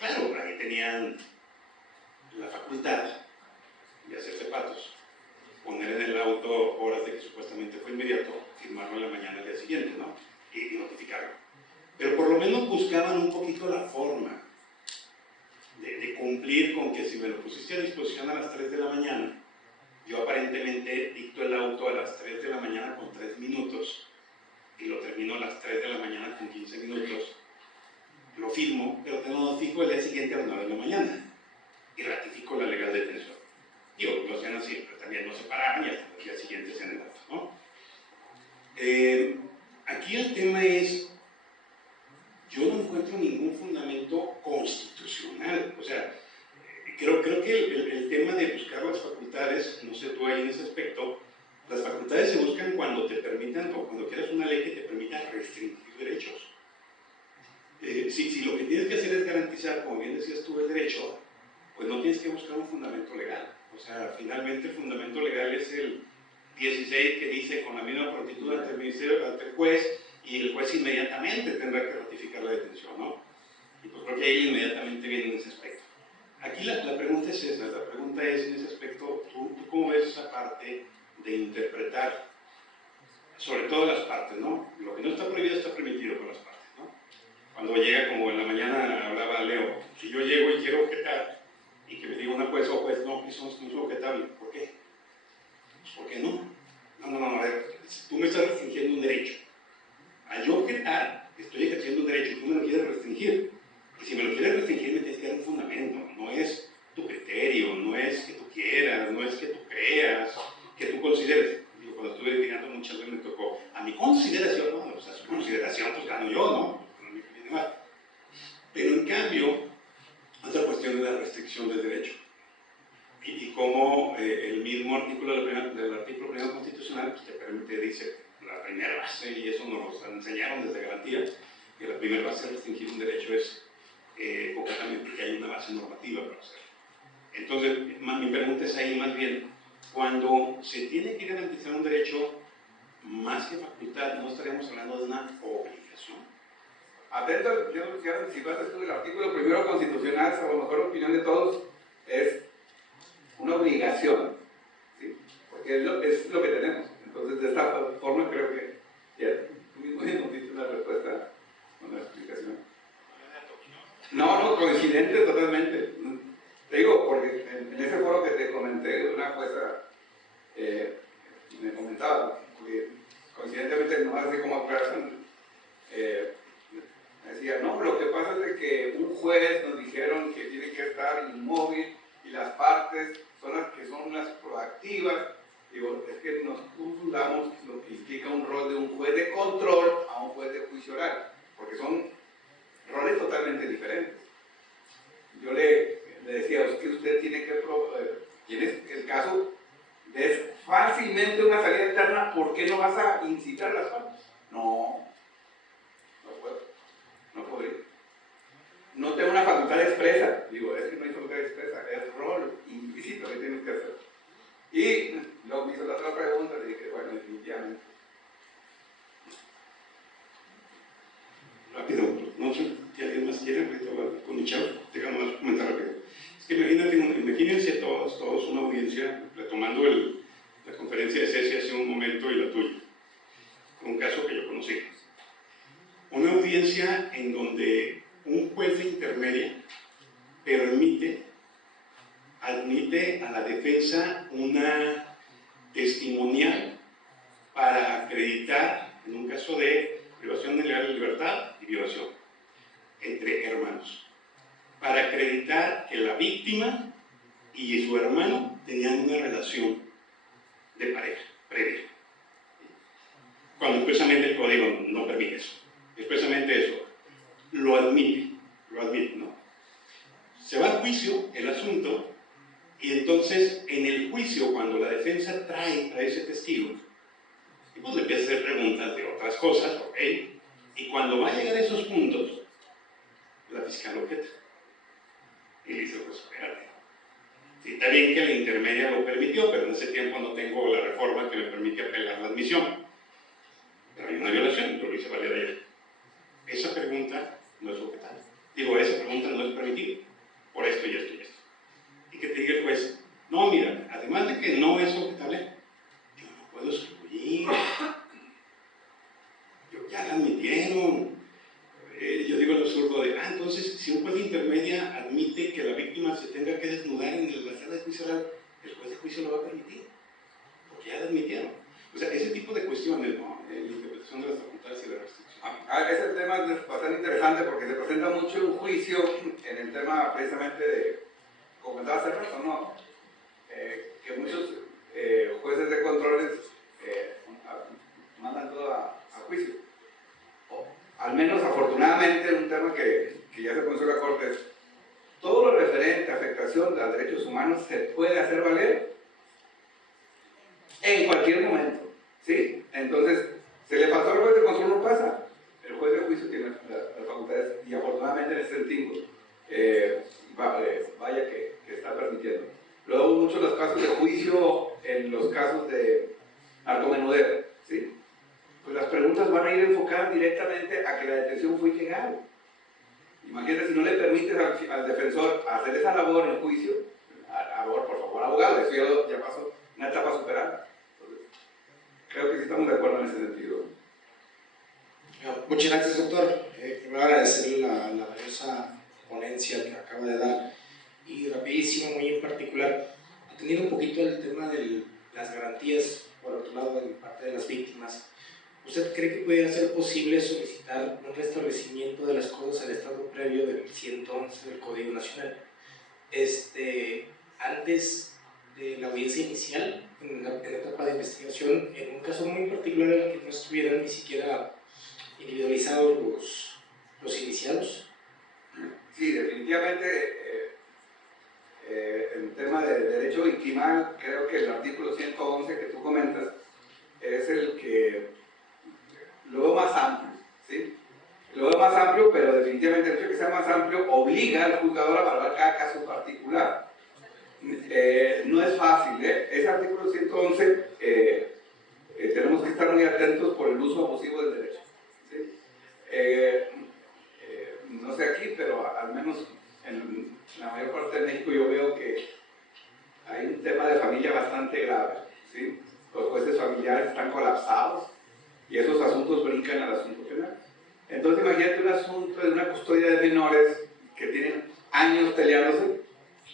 Claro, ahí tenían la facultad de hacerse patos, poner en el auto horas de que supuestamente fue inmediato, firmarlo en la mañana del día siguiente, ¿no? Y notificarlo. Pero por lo menos buscaban un poquito poquito la forma de cumplir con que si me lo pusiste a disposición a las 3 de la mañana, yo aparentemente dicto el auto a las 3 de la mañana con 3 minutos y lo termino a las 3 de la mañana con 15 minutos, lo firmo, pero te lo notifico el día siguiente a las 9 de la mañana y ratifico la legal detención. Digo, lo hacían así, pero también no se paraban y hasta el día siguiente hacían el acto, ¿no? Aquí el tema es, yo no encuentro ningún fundamento constitucional, o sea, creo que el tema de buscar las facultades, no sé tú ahí en ese aspecto, las facultades se buscan cuando te permitan, o cuando quieras una ley que te permita restringir derechos. Si lo que tienes que hacer es garantizar, como bien decías tú, el derecho, pues no tienes que buscar un fundamento legal. O sea, finalmente el fundamento legal es el 16 que dice con la misma prontitud ante el ministerio, ante el juez, y el juez inmediatamente tendrá que ratificar la detención, ¿no? Y pues creo que ahí inmediatamente viene en ese aspecto. Aquí la pregunta es esa, la pregunta es en ese aspecto, ¿tú cómo ves esa parte de interpretar, sobre todo las partes, ¿no? Lo que no está prohibido está permitido por las partes, ¿no? Cuando llega, como en la mañana hablaba Leo, si yo llego y quiero objetar, y que me diga una juez o juez, no, eso no es objetable, ¿por qué? Pues, ¿por qué no? No, a ver, tú me estás restringiendo un derecho. Al yo objetar, estoy ejerciendo un derecho y tú me lo quieres restringir. Y si me lo quieres restringir, me tienes que dar un fundamento. No es tu criterio, no es que tú quieras, no es que tú creas, que tú consideres. Digo, cuando estuve litigando muchas veces me tocó, a mi consideración, no, o sea, su consideración, pues gano yo, ¿no? No me conviene más. Pero en cambio, otra cuestión de la restricción del derecho. Y cómo el mismo artículo del artículo primero constitucional pues te dice la primera base, y eso nos lo enseñaron desde garantía, que la primera base de restringir un derecho es concretamente que hay una base normativa para hacerlo. Entonces, mi pregunta es ahí más bien, cuando se tiene que garantizar un derecho, más que facultad, no estaríamos hablando de una obligación. Atento, si vas a estudiar el artículo primero constitucional, a lo mejor la opinión de todos es una obligación, ¿sí? Porque es lo que tenemos. Entonces, de esta forma creo que ya tú mismo nos diste una respuesta con la explicación. No, coincidente totalmente. Te digo, porque en ese foro que te comenté, una jueza me comentaba, porque coincidentemente, no así como aclaración, decía, no, lo que pasa es de que un juez nos dijeron que tiene que estar inmóvil y las partes son las que son las proactivas. Digo, es que nos confundamos lo que implica un rol de un juez de control a un juez de juicio oral, porque son roles totalmente diferentes. Yo le decía, es que usted tiene que, tienes el caso, ves fácilmente una salida alterna, ¿por qué no vas a incitar las partes? No puedo, no podría. No tengo una facultad expresa, digo, es que no hay facultad expresa, es rol implícito que tienes que hacer. Y luego me hizo la otra pregunta, le dije, bueno, definitivamente. Rápido, no sé si alguien más quiere, ahorita voy con mi chavo, déjame más comentar rápido. Es que imagínense todos una audiencia, retomando la conferencia de Ceci hace un momento y la tuya, con un caso que yo conocí. Una audiencia en donde un juez de intermedia admite a la defensa una testimonial para acreditar, en un caso de privación ilegal de libertad y violación entre hermanos, para acreditar que la víctima y su hermano tenían una relación de pareja previa, cuando expresamente el código no permite eso. Expresamente eso lo admite, ¿no? Se va a juicio el asunto, y entonces en el juicio, cuando la defensa trae a ese testigo, y pues le empieza a hacer preguntas de otras cosas, ¿ok? Y cuando va a llegar a esos puntos, la fiscal objeta. Y dice, pues espérate. Sí, está bien que la intermedia lo permitió, pero en ese tiempo no tengo la reforma que me permite apelar la admisión. Pero hay una violación, yo lo hice valer ayer. Esa pregunta no es objetable. Digo, esa pregunta no es permitida, por esto y esto y esto. Y que te diga el juez, no, mira, además de que no es objetable, yo no puedo excluir. Ya la admitieron. Yo digo lo absurdo de, entonces entonces, si un juez de intermedia admite que la víctima se tenga que desnudar en la sala de juicio oral, el juez de juicio lo va a permitir, porque ya lo admitieron. O sea, ese tipo de cuestiones, ¿no? La interpretación de las facultades y la restricción. Ese tema es bastante interesante porque se presenta mucho un juicio en el tema precisamente de, como comentaba hace rato, ¿no? Que muchos jueces de controles mandan todo a juicio. Al menos afortunadamente un tema que ya se conoció en la Corte es todo lo referente a afectación a derechos humanos se puede hacer valer en cualquier momento, ¿sí? Entonces, se le pasó al juez de control, no pasa. El juez de juicio tiene las facultades y afortunadamente en ese sentido, vaya que está permitiendo. Luego, muchos los casos de juicio en los casos de narcomenudeo, ¿sí? Pues las preguntas van a ir enfocadas directamente a que la detención fue ilegal. Imagínate si no le permites al defensor hacer esa labor en el juicio, por favor, abogado, eso ya pasó, una etapa superada. Entonces, creo que sí estamos de acuerdo en ese sentido. Muchas gracias, doctor. Primero agradecerle la valiosa ponencia que acaba de dar. Y rapidísimo, muy en particular, atendiendo un poquito el tema de las garantías, por otro lado, en parte de las víctimas, ¿usted cree que pudiera ser posible solicitar un restablecimiento de las cosas al estado previo del 111 del Código Nacional? Antes de la audiencia inicial, en la etapa de investigación, en un caso muy particular en el que no estuvieran ni siquiera individualizados los iniciados. Sí, definitivamente el tema de derecho victimal, creo que el artículo 111 que tú comentas es el que lo veo más amplio, ¿sí? Lo veo más amplio, pero definitivamente el hecho de que sea más amplio obliga al juzgador a valorar cada caso particular. No es fácil, ese artículo 111 tenemos que estar muy atentos por el uso abusivo del derecho, ¿sí? No sé aquí, pero al menos en la mayor parte de México yo veo que hay un tema de familia bastante grave, ¿sí? Los jueces familiares están colapsados y esos asuntos brincan al asunto penal. Entonces imagínate un asunto de una custodia de menores que tienen años peleándose,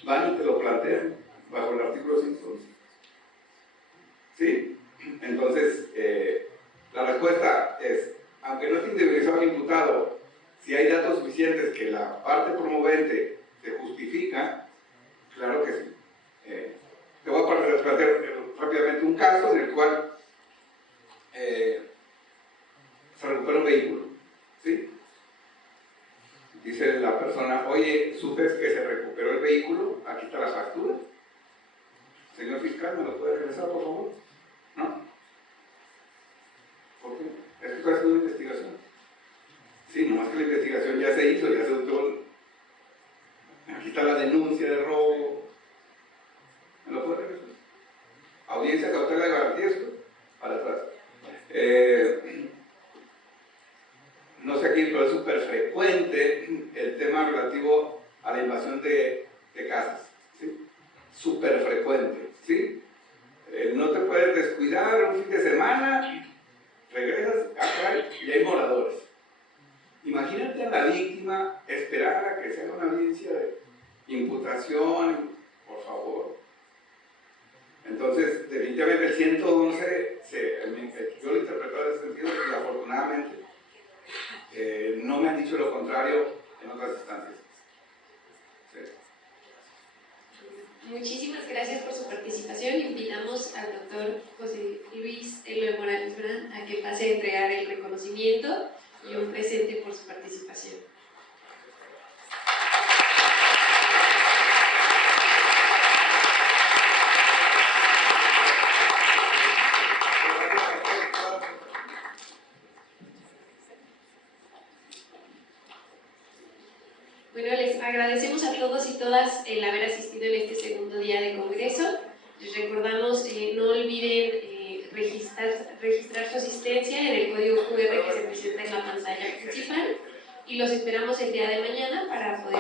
van y te lo plantean bajo el artículo 111. ¿Sí? Entonces, la respuesta es, aunque no esté individualizado el imputado, si hay datos suficientes que la parte promovente se justifica, claro que sí. Te voy a plantear rápidamente un caso en el cual se recupera un vehículo, ¿sí? Dice la persona, oye, ¿supes que se recuperó el vehículo? Aquí está la factura. Señor fiscal, ¿me lo puede regresar, por favor? ¿No? ¿Por qué? Es que estoy haciendo una investigación. Sí, nomás que la investigación ya se hizo, ya se autor. Aquí está la denuncia de robo. ¿Me lo puede regresar? Audiencia cautelar de garantías, para atrás. No sé aquí, pero es súper frecuente el tema relativo a la invasión de casas, ¿sí? Súper frecuente, ¿sí? No te puedes descuidar un fin de semana, regresas acá y hay moradores. Imagínate a la víctima esperar a que se haga una audiencia de imputación, por favor. Entonces, definitivamente el 111, yo lo he interpretado en ese sentido y afortunadamente no me han dicho lo contrario en otras instancias. Sí. Muchísimas gracias por su participación. Invitamos al doctor José Luis Eloy Morales Brand a que pase a entregar el reconocimiento y un presente por su participación. Bueno, les agradecemos a todos y todas el haber asistido en este segundo día de congreso. Les recordamos, no olviden registrar su asistencia en el código QR que se presenta en la pantalla principal y los esperamos el día de mañana para poder